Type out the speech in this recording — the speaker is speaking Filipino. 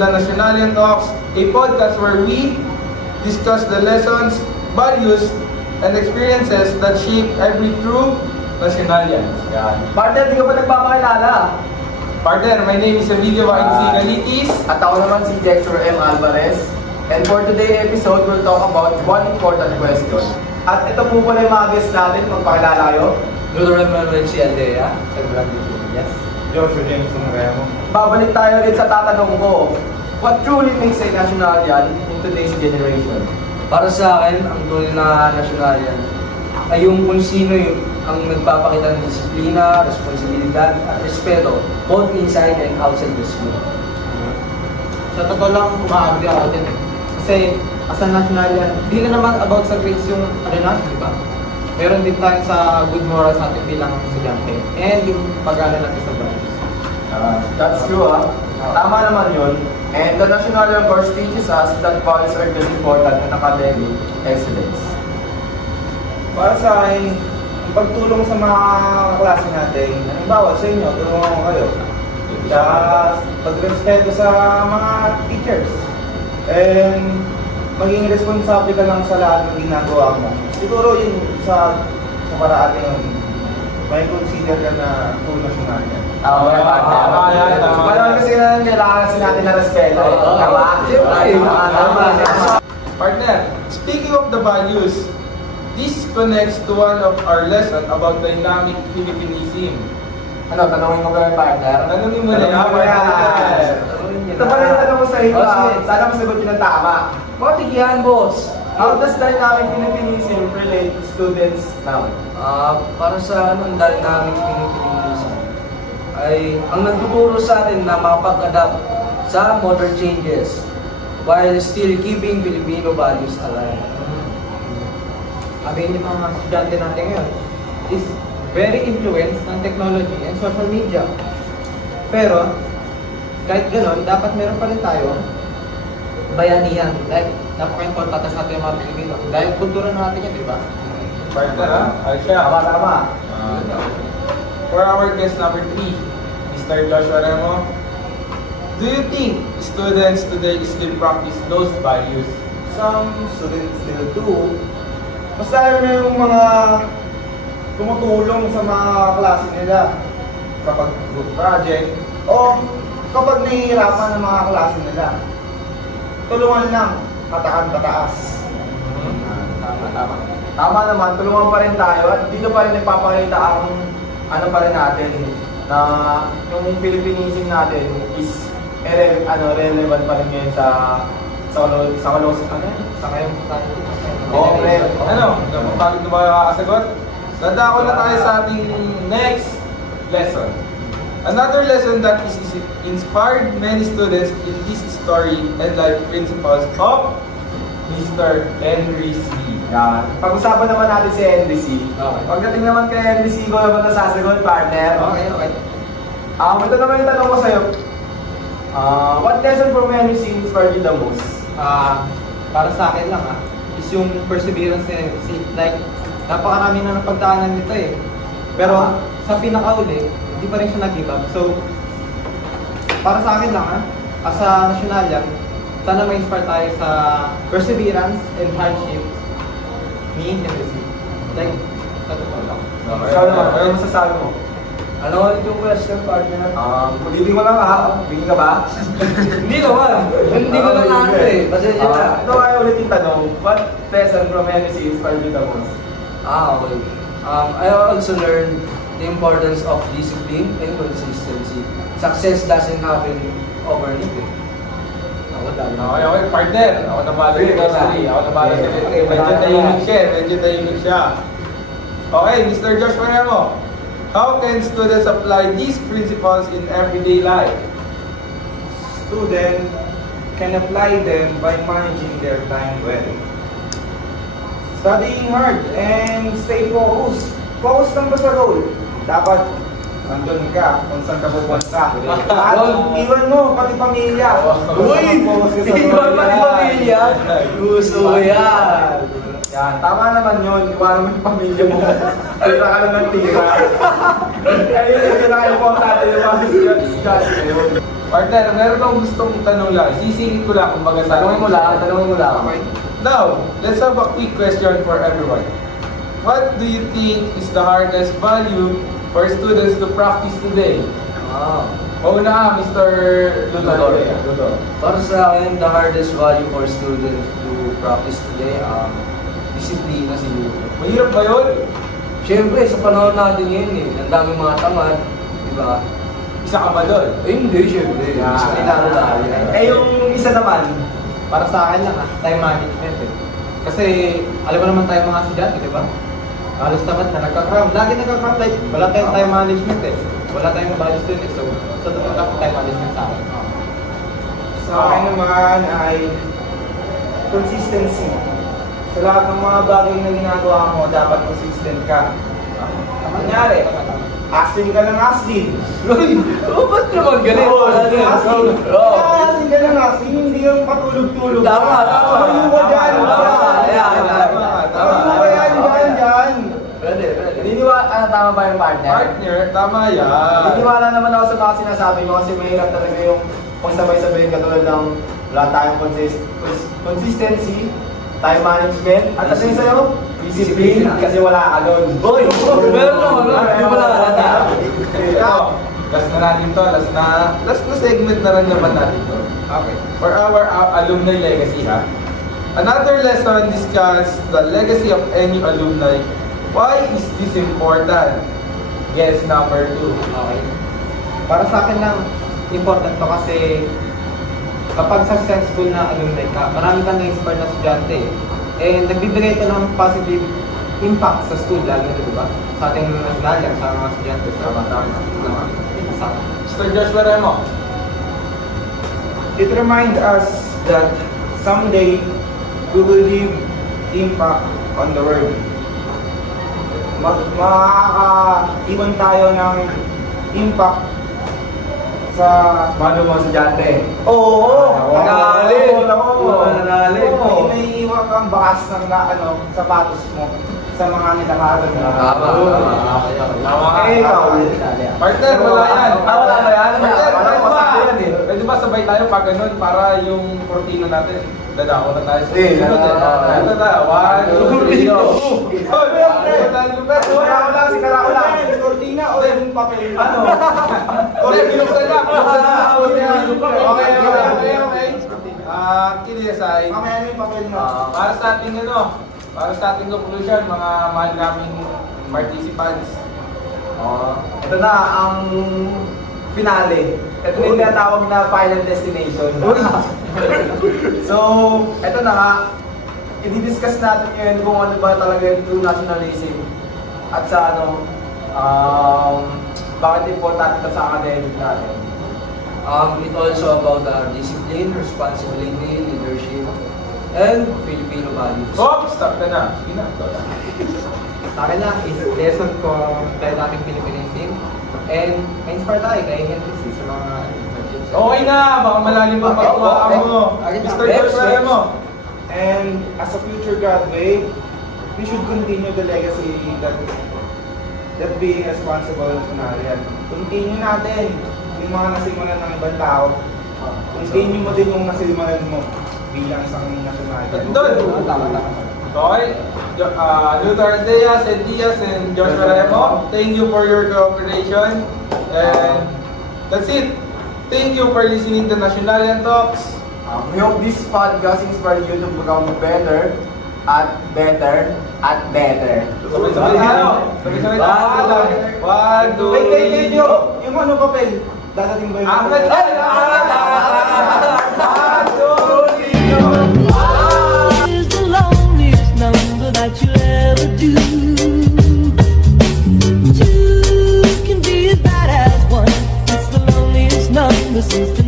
the Nationalian Talks, a podcast where we discuss the lessons, values, and experiences that shape every true Nationalians. Yan. Partner, di ka pa nagpapakilala. Partner, my name is Emilio Vainsi Galitis. At ako naman si Dexter M. Alvarez. And for today's episode, we'll talk about one important question. At ito po pala yung mga guests natin, magpakilala kayo. Ludo Manuel C. Aldea, sa Grande Yes. Joshua James Remo. Babalik tayo ulit sa tatanong ko. What truly makes a Nationalian in today's generation? Para sa akin, ang tunay na nasyonalyan ay yung kung sino yung ang nagpapakita ng disiplina, responsibilidad, at respeto both inside and outside the school. Sa totoo lang, umaagree ako din eh. Kasi, as a nationalian, di na naman about sa grades yung ano natin, di ba? Meron din tayo sa good morals natin bilang estudyante. And yung pag-aaral natin sa values. That's true, ah. Tama naman yun. And the Nationalian course teaches us that values are just important than academic excellence. Para sa akin, ang pagtulong sa mga klase natin, halimbawa sa inyo, tulungan ko kayo. Tsaka pagrespeto sa mga teachers. And maging responsable ka lang sa lahat ng ginagawa mo. Siguro yun sa paraan na yun, may consider ka na full nationalian. Tama yan. Parang kasi kailangan kasi natin na respeto. Tama? Partner, speaking of the values, this connects to one of our lesson about dynamic Philippinism. Ano, tanongin mo ba yung partner? Tanongin mo na yan, partner. Ito pala yung tanong ko sa iyo. Sana masagot yun ng tama. Matik yan, boss! How does dynamic Philippinism relate to students now? Para sa ang dynamic Philippinism ay ang nagtuturo sa atin na makapag-adapt sa modern changes while still keeping Filipino values alive. Sabihin yung mga estudyante natin ngayon is very influenced ng technology and social media. Pero, kahit gano'n, dapat meron pa rin tayo bayanihan. Like, napaka-importante sa ating mga Pilipino. Dahil kultura natin yan, di ba? Partner, ha? Aisha. Tama. For our guest number 3, Mr. Joshua Remo, do you think students today still practice those values? Some students still do. Mas lalo na yung mga tumutulong sa mga klase nila kapag group project o kapag nahihirapan ng mga klase nila. Tulungan lang, pataas. Tama naman, tulungan pa rin tayo at dito pa rin nagpapakita ang ano pa rin natin na yung Philippinism natin is relevant pa rin ngayon sa ngayong Okay. Ano? Bakit na ba makakasagot? Dadako na tayo sa ating next lesson. Another lesson that is inspired many students in this story and life principles of Mr. Henry C. Yan. Pag-usapan naman natin si Henry C. Okay. Pagdating naman kay Henry C, ko naman nasasagot, partner. Okay. Ito naman yung tanong ko sa'yo. What lesson from Henry C inspired you the most? Para sa akin lang is yung perseverance ni MC. Like, napakarami na napagdaanan nito eh. Pero sa pinakauli, hindi pa rin siya nag-give up. So, para sa akin lang as a nationalian, sana ma-inspire tayo sa perseverance and hardship ni Henry C. Like, sa totoo lang. Ikaw naman, ano masasabi mo? Ano ulit yung question, partner? Pag-ibig mo lang bigyan ka ba? Hindi naman! Hindi ko na naano eh. Pasensya na. Ito ay ulit yung tanong. What lesson from Henry C inspired you the most? Okay. I also learned the importance of discipline and consistency. Success doesn't happen overnight. Okay, partner. Ako na bala Sige, sa sige. Ako na bala sa Medyo tahimik siya. Okay, Mr. Joshua Remo. How can students apply these principles in everyday life? Student can apply them by managing their time well. Studying hard and stay focused. Focus lang ba sa goal? Dapat nandun ka kung saan ka pupunta. At iwan mo, pati pamilya. Uy! Focus ka sa Iwan pati pamilya? Gusto ko yan! Yan, tama naman yun. Iwanan mo yung pamilya mo. Tira ka lang ng tira. Ayun yung pinaka-importante yung mga Partner, meron akong gustong tanong lang. Sisingit ko lang kumbaga sa Tanungin mo lang. Okay. Now, let's have a quick question for everyone. What do you think is the hardest value for students to practice today? Mauna Mr. Lutor. Para sa akin, the hardest value for students to practice today, disiplina siguro. Mahirap ba yun? Siyempre, sa panahon natin ngayon ang daming mga tamad, di ba? Isa ka ba doon? Hindi, siyempre. Disiplinado tayo. Yung isa naman, Para sa akin lang time management eh. Kasi alam mo naman tayo mga estudyante, di ba? Halos tamad na nagka-cram. Lagi nagka-cram, like wala tayong time management eh. Wala tayong value student so totoo lang time management sa akin. sa akin naman ay consistency. Sa lahat ng mga bagay na ginagawa mo, dapat consistent ka. Kunyari, asking ka ng asking. Ba't naman ganito? Asking ka ng asking, hindi yung patulog-tulog. Tama. Tumayo ka dyan. Tumayo ka dyan. Pwede. Tama ba yung partner? Partner, tama yan. Naniniwala naman ako sa mga sinasabi mo kasi mahirap talaga yung kung sabay-sabay katulad ng wala tayong consistency, time management, at ano yung sa'yo? Discipline, kasi wala ka doon. Boy! Meron naman, hindi mo lang alata. Ito, last na natin to. Last na segment na rin naman natin to. Okay. For our alumni legacy, ha? Another lesson discuss the legacy of any alumni. Why is this important? Guess number 2. Okay. Para sa akin lang, important to kasi kapag successful na alumni ka, marami kang na-inspire na estudyante eh. And nagbibigay ito ng positive impact sa school, lalo na di ba? Sa ating nationalyan, sa mga estudyante. Sa Mr. Joshua Remo. It reminds us that someday we will leave impact on the world. Makakaiwan tayo ng impact sa mga estudyante. Oo! Magaling! Magaling! May iwan kang bakas ng sapatos mo sa mga nilakaran mo. Tama ka. Eh, ikaw. Partner, wala yan. Wala ba yan? Partner, Wala ko masabi yan eh. pwede ba sabay tayo pag ganun para yung cortina natin, dadako na tayo sa Eh, sunod eh. Ito tayo. 1, 2, 3, Wala si Karakula. Cortina o yung papel? Ano? Okay, binuksan na. Okay. Kinisay. Mamaya na yung papel mo. Para sa ating conclusion, mga mahal naming participants. Ito na ang finale. Ito na yung tinatawag na final destination. So, ito na nga. I-discuss natin ngayon kung ano ba talaga yung true nationalism at sa bakit importante ito sa academic natin. It also about discipline, responsibility, leadership, and Filipino values. Stop ka na. Sige na. Sa akin lang is lesson from tayo nating Philippine and ma-inspire tayo kay NTC sa mga internships. Okay na. Baka malalim pa pagkuhaan mo. Mr. Joshua Remo. And as a future graduate, we should continue the legacy that being responsible nationalian. Continue natin yung mga nasimulan ng ibang tao. Continue mo din yung nasimulan mo bilang isang nationalian. Doon. Okay. Luther Diaz and Joshua Remo, thank you for your cooperation. And that's it. Thank you for listening to Nationalian Talks. We hope this podcast inspired you to become better at better at better. Sabay-sabay tayo. Sabay-sabay tayo. 1, 2, 3. Yung ano papel? Dadating ba yung Ahmed! Is the loneliest number that you'll ever do. Two can be as bad as one. It's the loneliest number since the